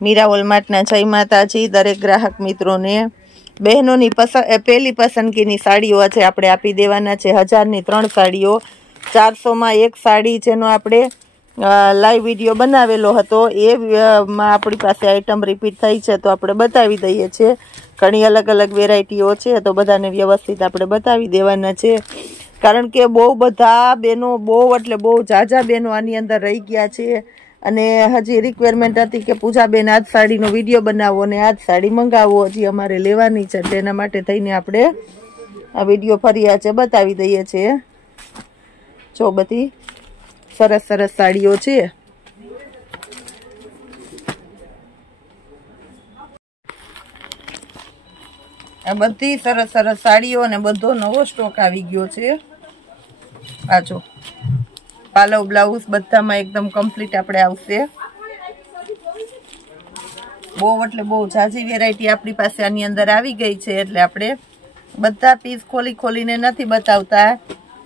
મીરા વોલમાર્ટના જય માતાજી દરેક ગ્રાહક મિત્રોને બહેનોની પહેલી પસંદગીની સાડીઓ આજે આપણે આપી દેવાના છે 1000ની 3 સાડીઓ 400માં એક સાડી જેનો આપણે લાઈવ વિડીયો બનાવેલો હતો એમાં આપણી પાસે આઈટમ રિપીટ થઈ છે તો આપણે બતાવી દઈએ છીએ ઘણી અલગ અલગ વેરાયટીઓ છે તો બધાને વ્યવસ્થિત આપણે બતાવી દેવાના છે કારણ કે બહુ બધા બહેનો બહુ એટલે બહુ ઝાઝા બહેનો આની અંદર રહી ગયા છે અને હજી રિક્વાયરમેન્ટ હતી કે પૂજાબેન આજ સાડીનો વિડીયો બનાવો અને આજ સાડી મંગાવો હજી અમારે લેવાની છે તેના માટે થઈને આપણે આ વિડીયો ફરી આજે બતાવી દઈએ છીએ જો બધી સરસ સરસ સાડીઓ છે આ બધી સરસ સરસ સાડીઓ અને બધો નવો સ્ટોક આવી ગયો છે આ જો પાલવ બ્લાઉઝ બધામાં એકદમ કમ્પ્લીટ આપણે આવશે બહુ એટલે બહુ ઝાઝી વેરાયટી આપણી પાસે આની અંદર આવી ગઈ છે એટલે આપણે બધા પીસ ખોલીને નથી બતાવતા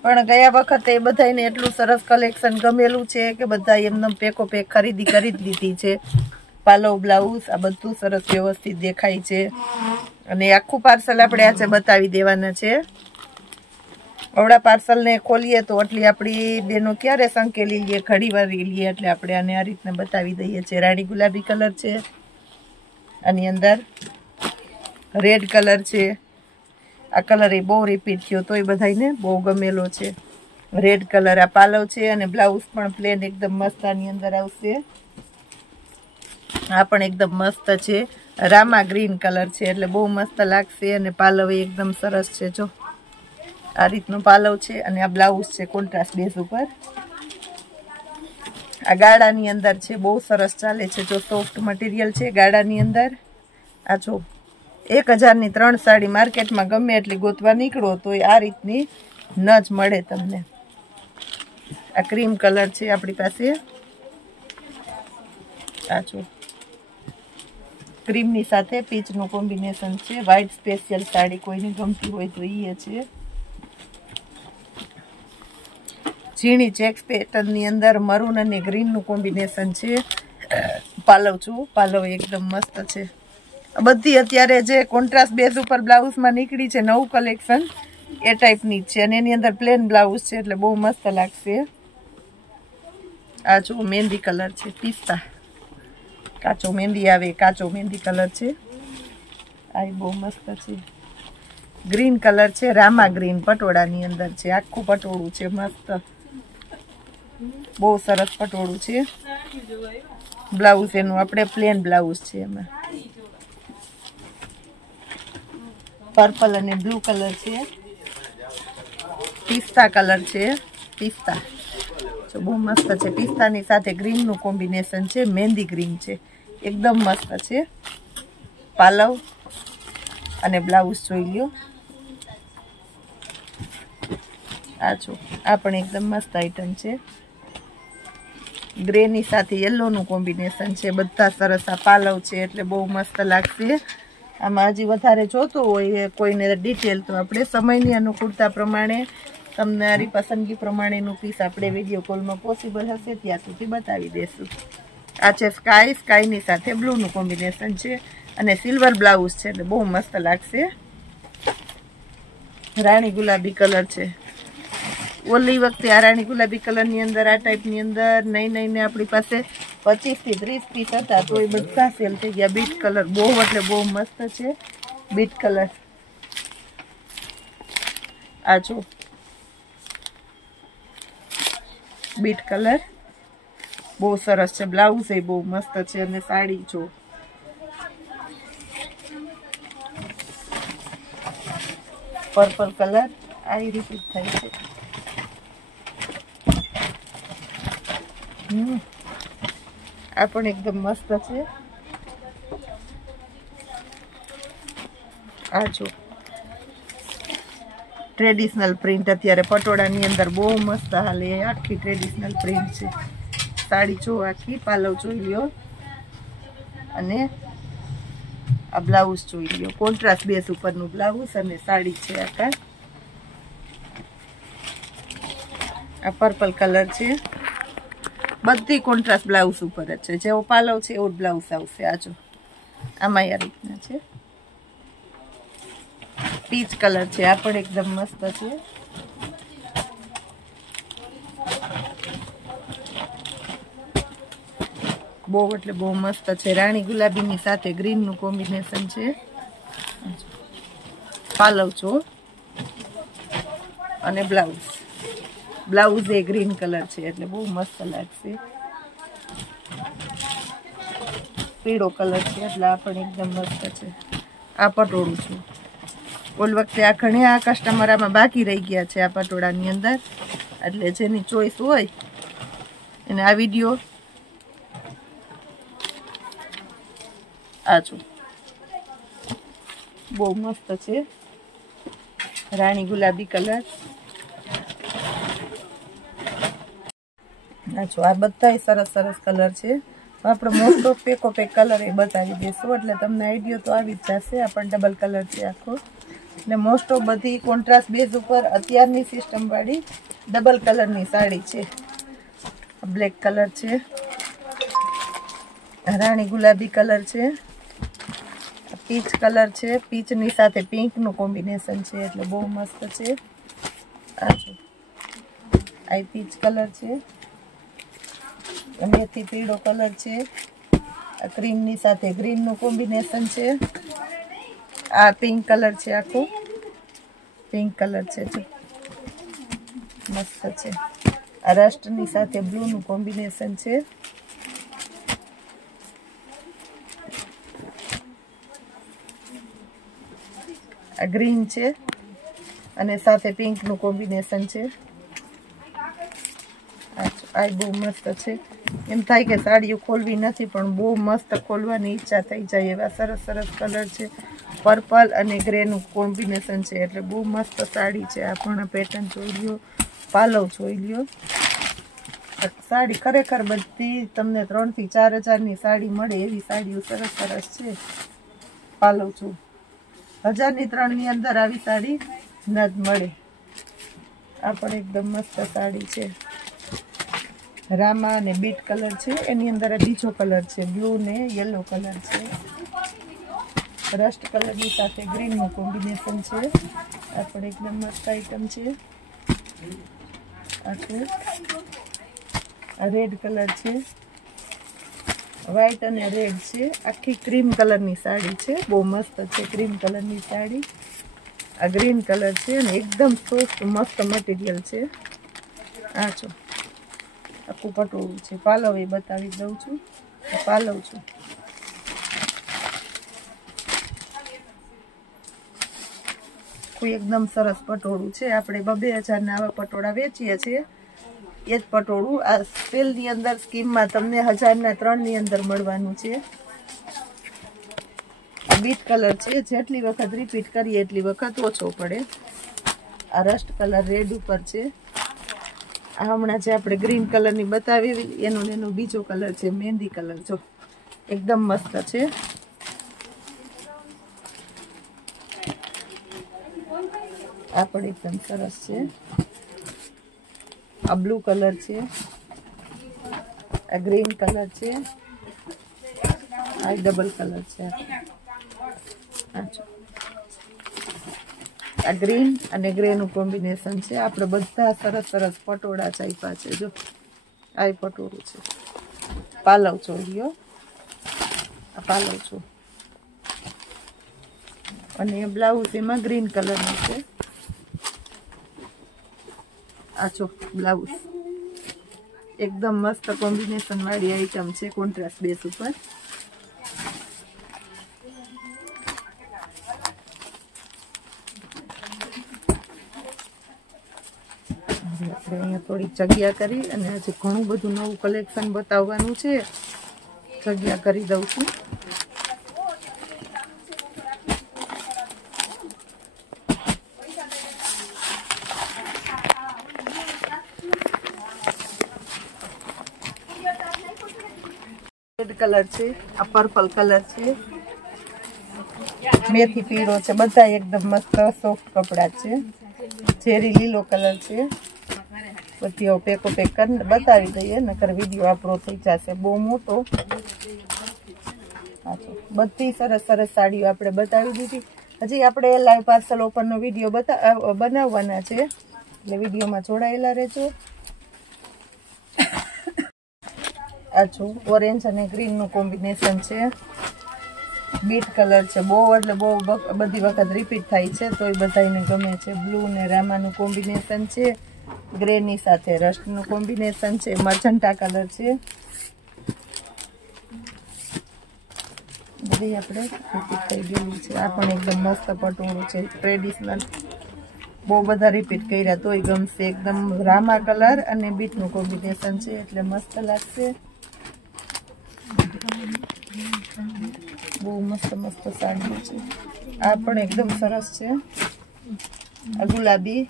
પણ ગયા વખતે બધાને એટલું સરસ કલેક્શન ગમેલું છે કે બધા એમનેમ પેકો પેક ખરીદી કરી જ લીધી છે પાલવ બ્લાઉઝ આ બધું સરસ વ્યવસ્થિત દેખાય છે અને આખું પાર્સલ આપણે આજે બતાવી દેવાના છે અવડા પાર્સલને ખોલીએ તો એટલી આપણી બેનો ક્યારે સંકેલી લઈએ ઘડી વાર લઈએ એટલે આપણે આને આ રીતના બતાવી દઈએ છીએ રાણી ગુલાબી કલર છે આની અંદર રેડ કલર છે આ કલર એ બહુ રિપીટ થયો તો એ બધાને બહુ ગમેલો છે રેડ કલર આ પાલવ છે અને બ્લાઉઝ પણ પ્લેન એકદમ મસ્ત આની અંદર આવશે આ પણ એકદમ મસ્ત છે રામા ગ્રીન કલર છે એટલે બહુ મસ્ત લાગશે અને પાલવ એકદમ સરસ છે જો આ રીતનો પાલવ છે અને આ બ્લાઉઝ છે કોન્ટ્રાસ્ટ બેઝ ઉપર આ ગાળાની અંદર છે બહુ સરસ ચાલે છે જો સોફ્ટ મટીરિયલ છે ગાળાની અંદર આ જો 1000ની 3 સાડી માર્કેટમાં ગમે એટલી ગોતવા નીકળો તો આ રીતની ન જ મળે તમને આ ક્રીમ કલર છે આપણી પાસે આ જો ક્રીમની સાથે પીચનું કોમ્બિનેશન છે વ્હાઈટ સ્પેશિયલ સાડી કોઈને ગમતી હોય તો એ છે ઝીણી ચેક્સ પેટર્નની અંદર મરૂન અને ગ્રીનનું કોમ્બિનેશન છે પાલવ છું પાલવ એકદમ મસ્ત છે બધી અત્યારે જે કોન્ટ્રાસ્ટ બેઝ ઉપર બ્લાઉઝમાં નીકળી છે નવું કલેક્શન એ ટાઈપની છે અને એની અંદર પ્લેન બ્લાઉઝ છે એટલે બહુ મસ્ત લાગશે આ જો મહેંદી કલર છે પિસ્તા કાચો મહેંદી આવે કાચો મહેંદી કલર છે આ બહુ મસ્ત છે ગ્રીન કલર છે રામા ગ્રીન પટોળાની અંદર છે આખું પટોળું છે મસ્ત બહુ સરસ પટોળું છે બ્લાઉઝ એનું આપણે પ્લેન બ્લાઉઝ છે એમાં પર્પલ અને બ્લુ કલર છે પિસ્તા કલર છે પિસ્તા જો બહુ મસ્ત છે પિસ્તાની સાથે ગ્રીનનું કોમ્બિનેશન છે મહેંદી ગ્રીન છે એકદમ મસ્ત છે પાલવ અને બ્લાઉઝ જોઈ લ્યો આ જો આ પણ એકદમ મસ્ત આઈટમ છે ગ્રેની સાથે યલોનું કોમ્બિનેશન છે બધા સરસ આ પાલવ છે એટલે બહુ મસ્ત લાગશે આમાં હજી વધારે જોતું હોય કોઈને ડિટેલ તો આપણે સમયની અનુકૂળતા પ્રમાણે તમને આરી પસંદગી પ્રમાણેનું પીસ આપણે વિડીયો કોલમાં પોસિબલ હશે ત્યાં સુધી બતાવી દઈશું આ છે સ્કાયની સાથે બ્લુનું કોમ્બિનેશન છે અને સિલ્વર બ્લાઉઝ છે એટલે બહુ મસ્ત લાગશે રાણી ગુલાબી કલર છે ઓલી વખતે આ રાણી ગુલાબી કલરની અંદર આ ટાઈપની અંદર નહીં આપણી પાસે 25 થી 30 પીસ હતા તો એ બધા સેલ થઈ ગયા બીટ કલર બહુ એટલે બહુ મસ્ત છે બીટ કલર આ જો બીટ કલર બહુ સરસ છે બ્લાઉઝ એ બહુ મસ્ત છે અને સાડી જો પર્પલ કલર આ રિપીટ થાય છે આ પણ એકદમ મસ્ત છે આ જો ટ્રેડિશનલ પ્રિન્ટ અત્યારે પટોળાની અંદર બહુ મસ્ત હાલે આખી ટ્રેડિશનલ પ્રિન્ટ છે સાડી જો આખી પાલવ જોઈ લ્યો અને આ બ્લાઉઝ જોઈ લ્યો કોન્ટ્રાસ્ટ બેઝ ઉપરનું બ્લાઉઝ અને સાડી છે આખા આ પર્પલ કલર છે બધી કોન્ટ્રાસ્ટ બ્લાઉઝ ઉપર જ છે, જેવો પાલવ છે એવો બ્લાઉઝ આવશે. આ જો આમાં આ રીતના છે, પીચ કલર છે, આ પણ એકદમ મસ્ત છે. બહુ એટલે બહુ મસ્ત છે. રાણી ગુલાબીની સાથે ગ્રીનનું કોમ્બિનેશન છે. પાલવ છો અને બ્લાઉઝ એ ગ્રીન કલર છે એટલે બહુ મસ્ત લાગશે. પીળો કલર છે એટલે આ પણ એકદમ મસ્ત છે. આ પટોળું છું. ઓલ વખતે આ ઘણા કસ્ટમર આમાં બાકી રહી ગયા છે આ પટોળાની અંદર, એટલે જેની ચોઈસ હોય એને આ વિડીયો આ છો બહુ મસ્ત છે. રાણી ગુલાબી કલર. આ બધા સરસ સરસ કલર છે. આપણે મોસ્ટ ઓફ પેકો પેક કલર એ બતાવી દઈશું એટલે તમને આઈડિયો તો આવી જ જશે. આ પણ ડબલ કલર છે આખો, ને મોસ્ટ ઓફ બધી કોન્ટ્રાસ્ટ બેઝ ઉપર અત્યારની સિસ્ટમ વાળી ડબલ કલરની સાડી છે. બ્લેક કલર છે, રાણી ગુલાબી કલર છે, પીચ કલર છે. પીચની સાથે પિંકનું કોમ્બિનેશન છે એટલે બહુ મસ્ત છે. આ પીચ કલર છે, મેથી પીળો કલર છે, આ ક્રીમની સાથે ગ્રીનનું કોમ્બિનેશન છે. આ પિંક કલર છે, આખું પિંક કલર છે, મસ્ત છે. આ રસ્ટની સાથે બ્લુનું કોમ્બિનેશન છે. આ ગ્રીન છે અને સાથે પિંકનું કોમ્બિનેશન છે. આ બહુ મસ્ત છે. એમ થાય કે સાડીઓ ખોલવી નથી પણ બહુ મસ્ત ખોલવાની ઈચ્છા થઈ જાય એવા સરસ સરસ કલર છે. પર્પલ અને ગ્રેનું કોમ્બિનેશન છે એટલે બહુ મસ્ત સાડી છે. આ પણ પેટર્ન જોઈ લ્યો, પાલવ જોઈ લ્યો. સાડી ખરેખર બધી તમને 3 થી 4 હજારની સાડી મળે એવી સાડીઓ સરસ સરસ છે. પાલવ જો 1000 ની 3 ની અંદર આવી સાડી ન જ મળે. આ પણ એકદમ મસ્ત સાડી છે. રામા અને બીટ કલર છે, એની અંદર બીજો કલર છે બ્લુ ને યલો કલર છે. રસ્ટ કલરની સાથે ગ્રીનનું કોમ્બિનેશન છે. આ પણ એકદમ મસ્ત આઈટમ છે. આ રેડ કલર છે, વ્હાઈટ અને રેડ છે. આખી ક્રીમ કલરની સાડી છે, બહુ મસ્ત છે ક્રીમ કલરની સાડી. આ ગ્રીન કલર છે અને એકદમ સોફ્ટ મસ્ત મટીરિયલ છે. આ છો આખું પટોળું છે. પાલવ એ બતાવી દઉં છું. પાલવ છું કોઈ એકદમ સરસ પટોળું છે. આપણે 2000 ના આવા પટોળા વેચીએ છીએ. એ જ પટોળું આ સેલની અંદર સ્કીમમાં તમને 1000 ના 3 ની અંદર મળવાનું છે. બીટ કલર છે, જેટલી વખત રિપીટ કરીએ એટલી વખત ઓછો પડે. આ રસ્ટ કલર રેડ ઉપર છે. આ હમણાં જે આપણે ગ્રીન કલરની બતાવી એનો બીજો કલર છે મહેંદી કલર. જો એકદમ મસ્ત છે. આ પણ એકદમ સરસ છે. આ બ્લુ કલર છે, આ ગ્રીન કલર છે, આ ડબલ કલર છે. આ ગ્રીન અને ગ્રેનું કોમ્બિનેશન છે. આપણે બધા સરસ સરસ પટોળા ચાપ્યા છે. જો આ પટોળું છે. પાલવ ચોળ્યો, આ પાલવ છો અને બ્લાઉઝ એમાં ગ્રીન કલરનું છે. આ છો બ્લાઉઝ એકદમ મસ્ત કોમ્બિનેશન વાળી આઈટમ છે કોન્ટ્રાસ્ટ બેઝ ઉપર. આપણે અહીંયા થોડી જગ્યા કરી અને હજી ઘણું બધું નવું કલેક્શન બતાવવાનું છે. જગ્યા કરી દઉં છું. રેડ કલર છે, આ પર્પલ કલર છે, મેથી પીળો છે. બધા એકદમ મસ્ત સોફ્ટ કપડા છે. ઝેરી લીલો કલર છે, બધી પેકો પેક કરીને બતાવી દઈએ, નકર વિડીયો આપણો થઈ જશે બહુ મોટો. બધી સરસ સરસ સાડીઓ આપણે બતાવી દીધી. હજી આપણે લાઈવ પાર્સલ ઓપનનો વિડીયો બનાવવાના છે, એટલે વિડીયોમાં જોડાયેલા રહેજો. આ જો ઓરેન્જ અને ગ્રીનનું કોમ્બિનેશન છે, બીટ કલર છે, બહુ એટલે બહુ બધી વખત રિપીટ થાય છે તો એ બધાને ગમે છે. બ્લુ ને રામાનું કોમ્બિનેશન છે, ગ્રેની સાથે રસ્ટનું કોમ્બિનેશન છે, મર્જન્ટા કલર છે. બધી આપણે રિપીટ થઈ ગયેલી છે. આ પણ એકદમ મસ્ત પટોળું છે, ટ્રેડિશનલ. બહુ બધા રિપીટ કર્યા તોય ગમશે. એકદમ રામા કલર અને બીટનું કોમ્બિનેશન છે એટલે મસ્ત લાગશે. બહુ મસ્ત મસ્ત સાડીઓ છે. આ પણ એકદમ સરસ છે. આ ગુલાબી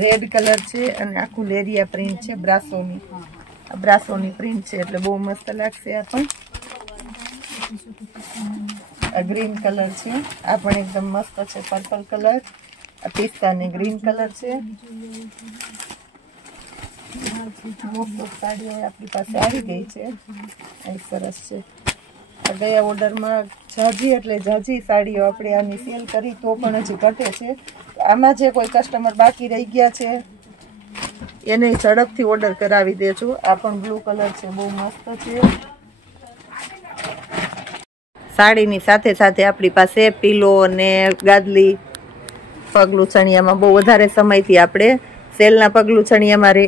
રેડ કલર છે અને આખું લેરિયા પ્રિન્ટ છે, બ્રાસોની પ્રિન્ટ છે એટલે બહુ મસ્ત લાગશે. આ પણ આ ગ્રીન કલર છે, આ પણ એકદમ મસ્ત છે. પર્પલ કલર, આ પિસ્તા અને ગ્રીન કલર છે. સાડીઓ આપણી પાસે આવી ગઈ છે, એ સરસ છે. આ ગયા ઓર્ડરમાં જાજી એટલે જાજી સાડીઓ આપણે આની સેલ કરી તો પણ હજી ઘટે છે. આમાં જે કોઈ કસ્ટમર બાકી રહી ગયા છે એને ઝડપથી ઓર્ડર કરાવી દેજો. આ પણ બ્લુ કલર છે, બહુ મસ્ત છે. સાડીની સાથે સાથે આપણી પાસે પીલો અને ગાદલી પગલું ચણિયામાં બહુ વધારે સમયથી આપણે સેલના પગલું ચણિયામાં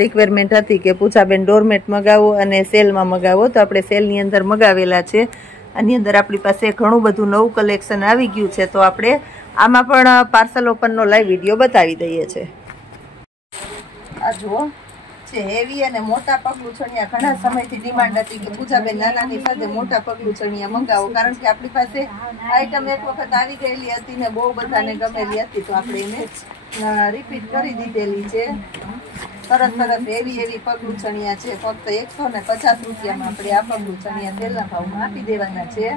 રિક્વાયરમેન્ટ હતી કે પૂજાબેન ડોરમેટ મગાવો અને સેલમાં મગાવો, તો આપણે સેલની અંદર મગાવેલા છે. આની અંદર આપણી પાસે ઘણું બધું નવું કલેક્શન આવી ગયું છે, તો આપણે આમાં પણ પાર્સલ ઓપનનો લાઈવ વિડીયો બતાવી દઈએ છીએ. આ જુઓ છે હેવી અને મોટા પગલું ચણિયા. ઘણા સમયથી ડિમાન્ડ હતી કે પૂજાબેન નાનાની સાથે મોટા પગલું ચણિયા મંગાવો, કારણ કે આપણી પાસે આઈટમ એક વખત આવી ગયેલી હતી ને બહુ બધાને ગમેલી હતી, તો આપણે એને રિપીટ કરી દીધેલી છે. સરસ સરસ એવી પગલું ચણિયા છે. ફક્ત 150 રૂપિયામાં આપણે આ પગલું ચણિયા તેલના ભાવમાં આપી દેવાના છે.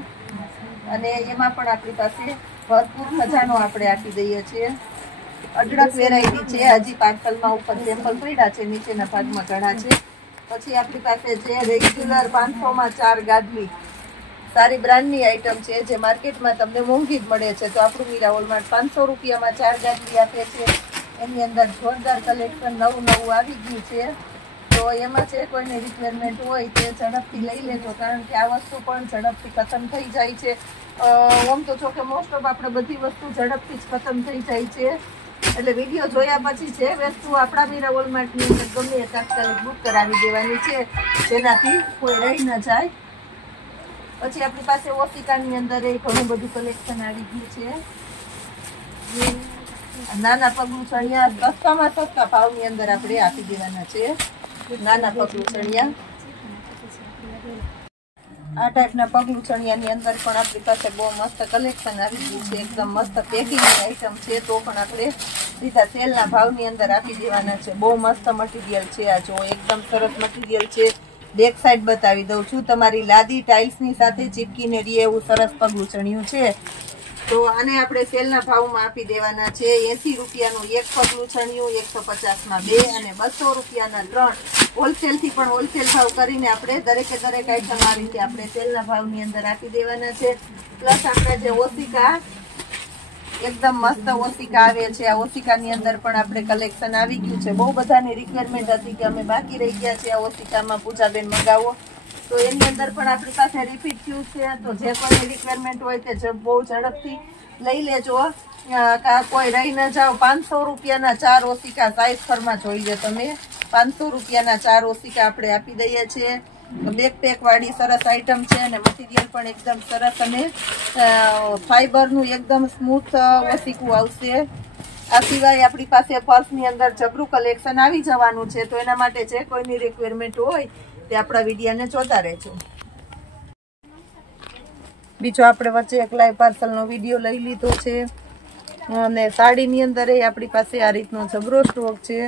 અને એમાં પણ આપણી પાસે ભરપૂર ખજાનો આપણે આપી દઈએ છીએ. અઢળક વેરાયટી છે. હજી પાર્સલમાં ઉપર સેમ્પલ પડ્યા છે, નીચેના ભાગમાં ઘણા છે. પછી આપણી પાસે છે રેગ્યુલર 500માં 4 ગાદલી, સારી બ્રાન્ડની આઈટમ છે જે માર્કેટમાં તમને મોંઘી જ મળે છે, તો આપણું મીરા હોલમાર્ટ 500 રૂપિયામાં 4 ગાદલી આપે છે. એની અંદર જોરદાર કલેક્શન નવું આવી ગયું છે. તો એમાં છે કોઈને રિક્વાયરમેન્ટ હોય તે ઝડપથી લઈ લેજો, કારણ કે આ વસ્તુ પણ ઝડપથી ખતમ થઈ જાય છે. આમ તો જો કે મોસ્ટ ઓફ આપણે બધી વસ્તુ ઝડપથી જ ખતમ થઈ જાય છે, એટલે વિડીયો જોયા પછી જે વસ્તુ આપણા મીરા હોલમાર્ટની અંદર ગમે એ તાત્કાલિક બુક કરાવી દેવાની છે, જેનાથી કોઈ રહી ન જાય. પછી આપણી પાસે ઓશિકાની અંદર ઘણું બધું કલેક્શન આવી ગયું છે. નાના પગલું ચણિયા સસ્તામાં સસ્તા ભાવની અંદર આપણે આપી દેવાના છે. નાના પગલું ચણિયા, આ ટાઈપના પગલું ચણિયાની અંદર પણ આપણી પાસે બહુ મસ્ત કલેક્શન આવી ગયું છે. એકદમ મસ્ત પેકિંગની આઈટમ છે, તો પણ આપણે સીધા સેલના ભાવની અંદર આપી દેવાના છે. બહુ મસ્ત મટીરિયલ છે. આ જો એકદમ સરસ મટીરિયલ છે. બેક સાઈડ બતાવી દઉં છું. તમારી લાદી ટાઇલ્સની સાથે ચીપકીને રહે એવું સરસ પગલું ચણિયું છે. તો આને આપણે સેલના ભાવમાં આપી દેવાના છે. 80 રૂપિયાનું એક પગલું ચણિયું, 150માં 2 અને 200 રૂપિયાના 3. હોલસેલથી પણ હોલસેલ ભાવ કરીને આપણે દરેકે દરેક આઈટમ આ રીતે આપણે સેલના ભાવની અંદર આપી દેવાના છે. પ્લસ આપણે જે ઓશિકા એકદમ મસ્ત ઓશિકા આવે છે, આ ઓશિકાની અંદર પણ આપણે કલેક્શન આવી ગયું છે. બહુ બધાની રિક્વાયરમેન્ટ હતી કે અમે બાકી રહી ગયા છે આ ઓશિકામાં પૂજાબેન મંગાવો, તો એની અંદર પણ આપણી પાસે રિપીટ થયું છે. તો જે કોઈ રિક્વાયરમેન્ટ હોય તે બહુ ઝડપથી લઈ લેજો, કોઈ રહી ન જાઓ. 500 રૂપિયાના 4 ઓશિકા સાઈઝ ફરમાં જોઈ લો તમે. 500 રૂપિયાના 4 ઓશિકા આપણે આપી દઈએ છીએ. બેકપેક વાળી સરસ આઈટમ છે અને મટીરિયલ પણ એકદમ સરસ અને ફાઈબરનું એકદમ સ્મૂથ ઓશિકું આવશે. આ સિવાય આપણી પાસે પર્સની અંદર જબરું કલેક્શન આવી જવાનું છે, તો એના માટે જે કોઈની રિક્વાયરમેન્ટ હોય તે આપણા વિડીયોને જોતા રહેજો. બીજો આપણે વચ્ચે એક લાઈવ પાર્સલનો વિડીયો લઈ લીધો છે અને સાડીની અંદર આપણી પાસે આ રીતનો જબરો સ્ટોક છે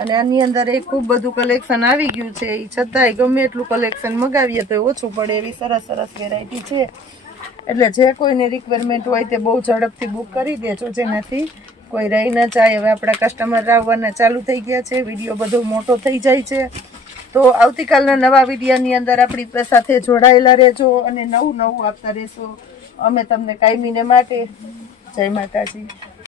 અને આની અંદર ખૂબ બધું કલેક્શન આવી ગયું છે. એ છતાંય ગમે એટલું કલેક્શન મગાવીએ તો ઓછું પડે એવી સરસ સરસ વેરાયટી છે. એટલે જે કોઈને રિક્વાયરમેન્ટ હોય તે બહુ ઝડપથી બુક કરી દેજો, જેનાથી કોઈ રહી ન જાય. હવે આપણા કસ્ટમર આવવાના ચાલુ થઈ ગયા છે, વિડીયો બધો મોટો થઈ જાય છે. તો આવતીકાલના નવા વિડીયોની અંદર આપણી સાથે જોડાયેલા રહેજો અને નવું આપતા રહેશો અમે તમને કાયમીને માટે. જય માતાજી.